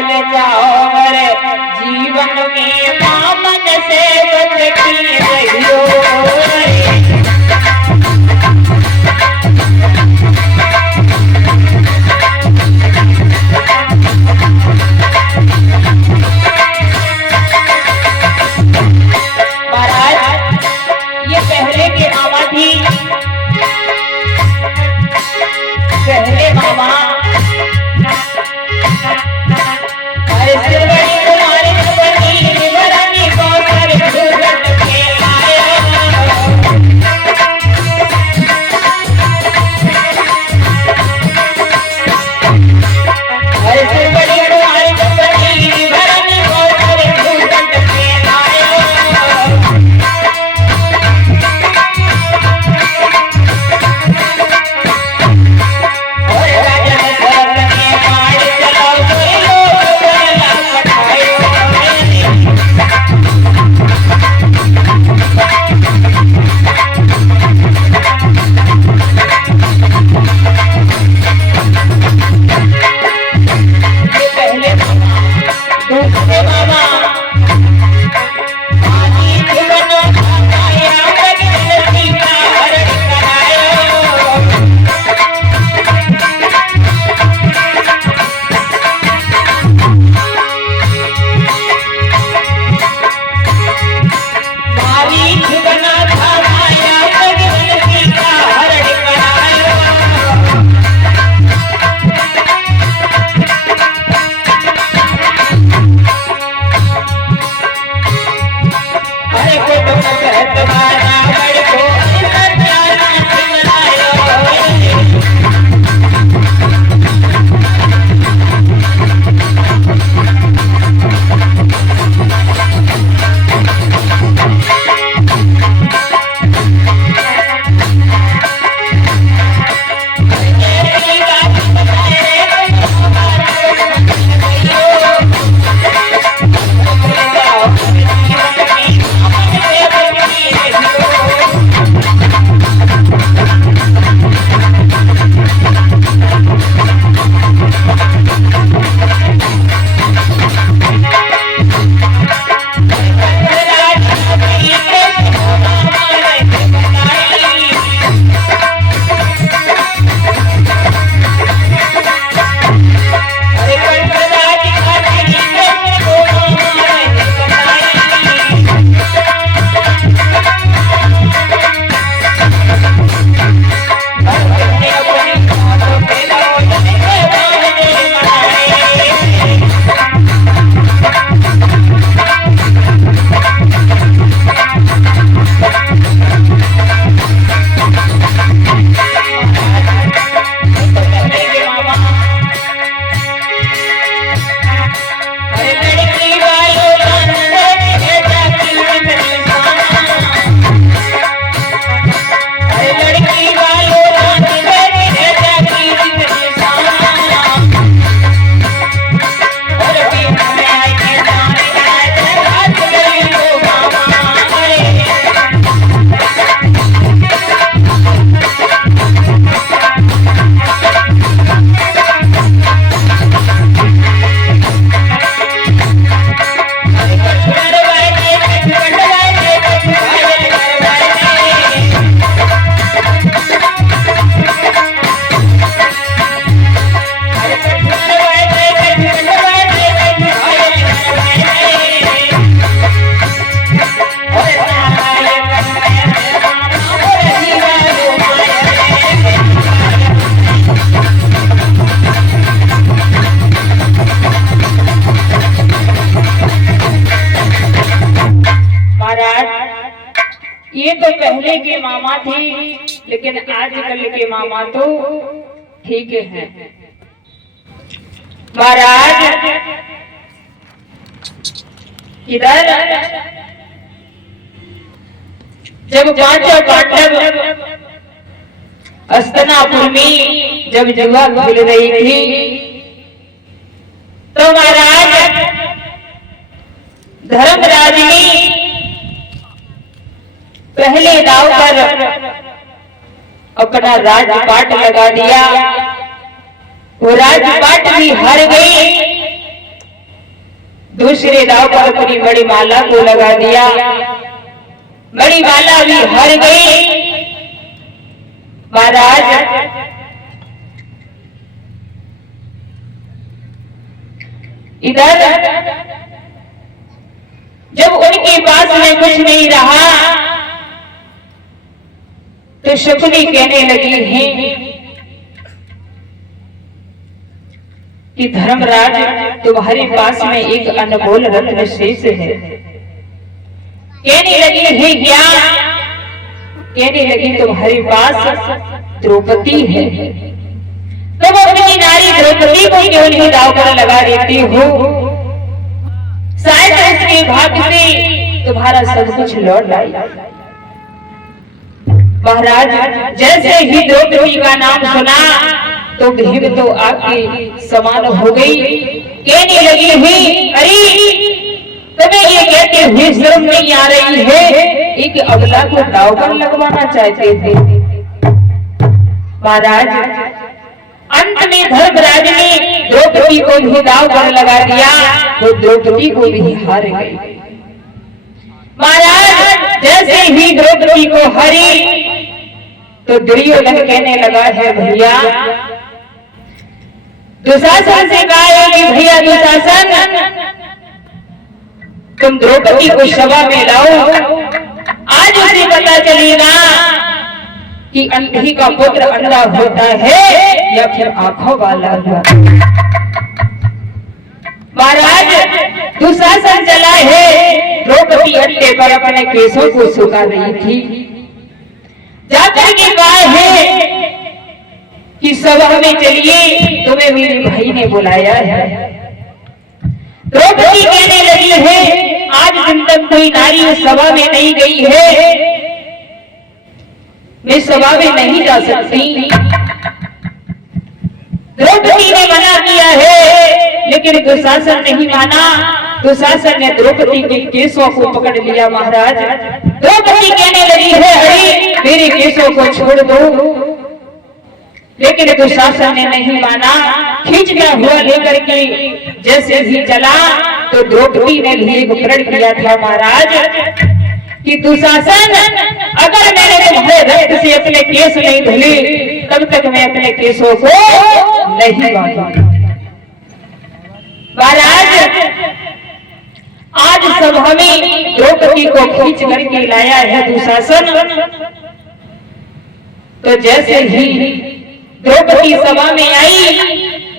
बोल जाओ मेरे जीवन में दामन से बच की रहियो महाराज। ये पहले के मामा थी, पहले मामा ये तो पहले के मामा थे, लेकिन आजकल के मामा तो ठीक है। महाराज इधर जब पांचों पांडव हस्तिनापुर में जब जुआ खेल रही थी, तो महाराज धर्मराज ने पहले दाव पर अपना राजपाट लगा दिया। वो राजपाट भी हार गई दूसरे दाव पर अपनी बड़ी माला को लगा दिया। बड़ी माला भी हार गई। महाराज इधर जब उनके पास में कुछ नहीं रहा तो शकुनी कहने लगी है कि धर्मराज तुम्हारे पास में एक अनमोल रत्न शेष है। कहने लगी है क्या? कहने लगी तुम्हारे पास द्रौपदी है, तुम अपनी नारी द्रौपदी को क्यों नहीं दांव पर लगा देती हो? शायद उसके भाग्य से तुम्हारा सब कुछ लौट आई। महाराज जैसे ही द्रौपदी का नाम सुना तो भीम तो आपके समान हो गई। कहने लगी हुई अरे तुम्हें ये कहते हुए शर्म नहीं आ रही है? एक अबला को दांव पर लगवाना चाहते थे। महाराज अंत में धर्मराज ने द्रौपदी को भी दांव पर लगा दिया तो द्रौपदी को भी हार गई। महाराज जैसे ही द्रौपदी को हारी तो दुर्योधन कहने लगा है भैया दुशासन से कहा कि भैया दुशासन तुम द्रौपदी को सभा में लाओ, आज उसे पता चलेगा कि अंधी का पुत्र अंधा होता है या फिर आंखों वाला हुआ। महाराज दुशासन चला है। द्रौपदी अड्डे पर अपने केसों को सुखा रही थी। जाकर के कहा है कि सभा में चलिए, तुम्हें मेरे भाई ने बुलाया है। द्रौपदी कहने लगी है आज दिन तक कोई नारी उस सभा में नहीं गई है, मैं सभा में नहीं जा सकती। द्रौपदी ने मना किया है लेकिन दुशासन नहीं माना। दुशासन ने द्रौपदी के केसों को पकड़ लिया। महाराज द्रौपदी कहने लगी है अरे मेरे केसों को छोड़ दो, लेकिन दुशासन ने नहीं माना। खींचता हुआ लेकर के जैसे ही चला तो द्रौपदी ने भी एक प्रण किया था महाराज कि दुशासन अगर मैंने तुम्हारे रक्त से अपने केस नहीं धुले तब तक मैं अपने केसों को नहीं बांधूंगा। महाराज आज सभा में द्रौपदी को खींच करके लाया है दुशासन। तो जैसे ही द्रौपदी सभा में आई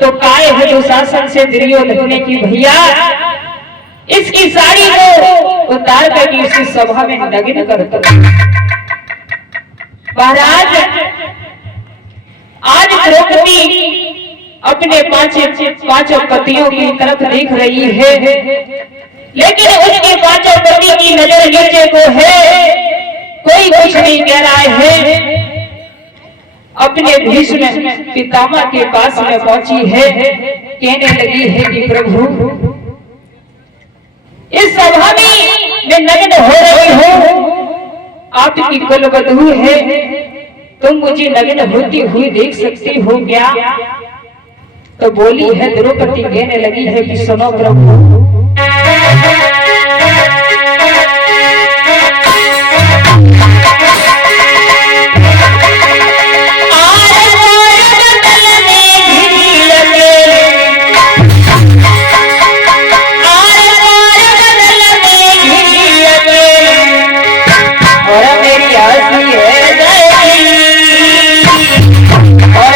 तो काय है दुशासन से दुर्योधन ने की भैया इसकी साड़ी को उतार करके इसी सभा में नग्न कर दो। महाराज आज द्रौपदी अपने पांचों पतियों की तरफ देख रही है, लेकिन उसके पांचों पति की नजर नीचे को है। कोई कुछ नहीं कह रहा है। अपने भीष्म पितामह के पास में पहुंची है। कहने लगी है कि प्रभु इस सभा में मैं नग्न हो रही हूँ, आपकी कुलवधू है, तुम मुझे नग्न होती हुई देख सकती हो क्या? तो बोली है द्रौपदी कहने लगी है कि सुनो प्रभु और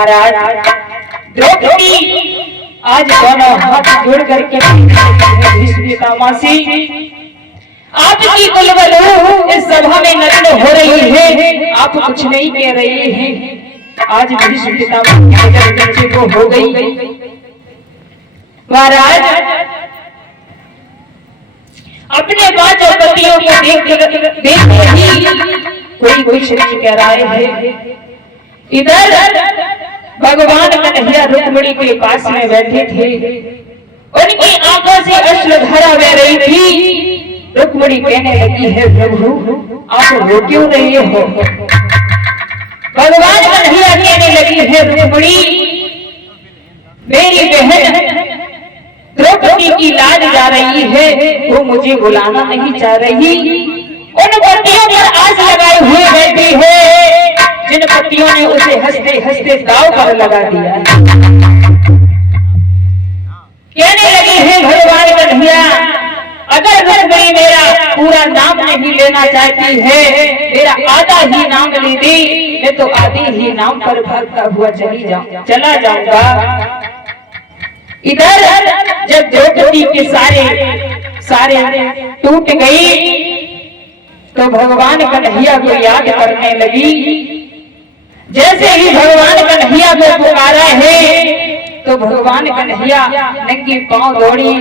महाराज द्रौपदी आज दोनों हाथ जोड़ करके भीष्म पितामह से आपकी कुलवधू इस सभा में नग्न हो रही है, आप कुछ नहीं कह रहे हैं। आज भीष्म पितामह की नजर बच्चे को हो गई। महाराज अपने पांचों पतियों को देख ही कोई कुछ नहीं कह रहा है। इधर भगवान कन्हैया रुक्मिणी के पास में बैठे थे, उनकी आंखों से अश्रुधारा बह रही थी। रुक्मिणी कहने लगी है प्रभु आप रो क्यों रहे हो? भगवान कन्हैया कहने लगी है रुक्मिणी मेरी बहन द्रौपदी की लाज जा रही है, वो मुझे बुलाना नहीं चाह रही। उन पतियों पर आस लगाए हुए बैठी है जिन पतियों ने उसे हंसते हंसते दाव पर लगा दिया। कहने लगे हैं भगवान कन्हैया अगर रुक्मिणी मेरा पूरा नाम नहीं लेना चाहती है, मेरा आधा ही नाम ले दी, मैं तो आधे ही नाम पर भागता हुआ चला जाऊंगा। इधर जब द्रौपदी के सारे टूट गई तो भगवान कन्हैया को याद करने लगी। जैसे ही भगवान कन्हैया को पुकारा है तो भगवान कन्हैया नंगे पांव दौड़ी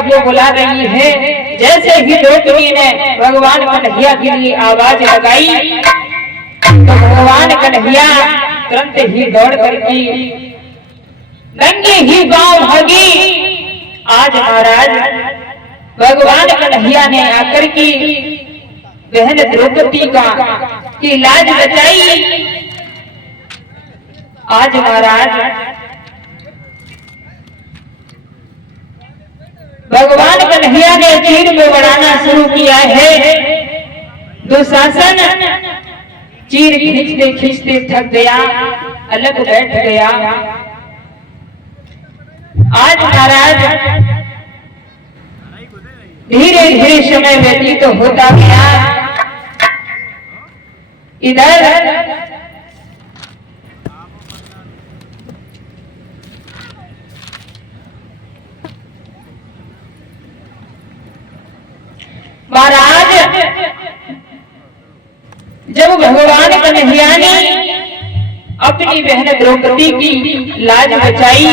को बुला रही है। जैसे ही द्रौपदी ने भगवान कन्हैया के लिए आवाज लगाई तो भगवान कन्हैया तुरंत ही दौड़ करके नंगे ही गांव भागी। आज महाराज भगवान कन्हैया ने आकर की बहन द्रौपदी की लाज बचाई। आज महाराज भगवान कन्हैया ने चीर में बढ़ाना शुरू किया है। दुशासन चीर खींचते खींचते थक गया, अलग बैठ गया। आज महाराज धीरे धीरे समय व्यतीत तो होता गया। इधर महाराज जब भगवान कन्हैया ने अपनी बहन द्रौपदी की लाज बचाई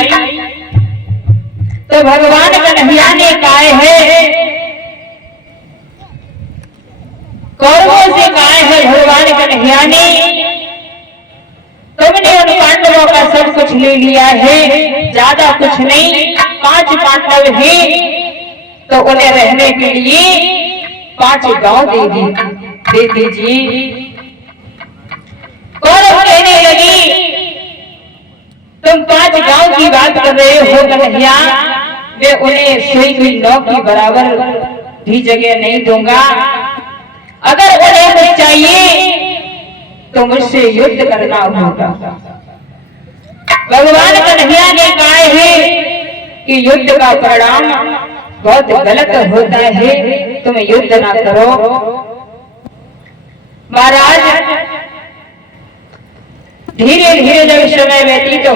तो भगवान कन्हैया ने कहा है, कौरवों से कहा है भगवान कन्हैया ने, तुमने उन पांडवों का सब कुछ ले लिया है, ज्यादा कुछ नहीं, 5 पांडव हैं तो उन्हें रहने के लिए 5 गांव दे दीजिए। कौरव कहने लगी, तुम 5 गांव की बात कर रहे हो कन्हैया, मैं उन्हें सुई हुई नौ की बराबर भी जगह नहीं दूंगा। अगर उन्हें कुछ चाहिए तो मुझसे युद्ध करना होगा। भगवान कन्हैया ने कहा है कि युद्ध का परिणाम बहुत गलत होता है, तुम युद्ध ना करो। महाराज धीरे धीरे जब समय व्यतीत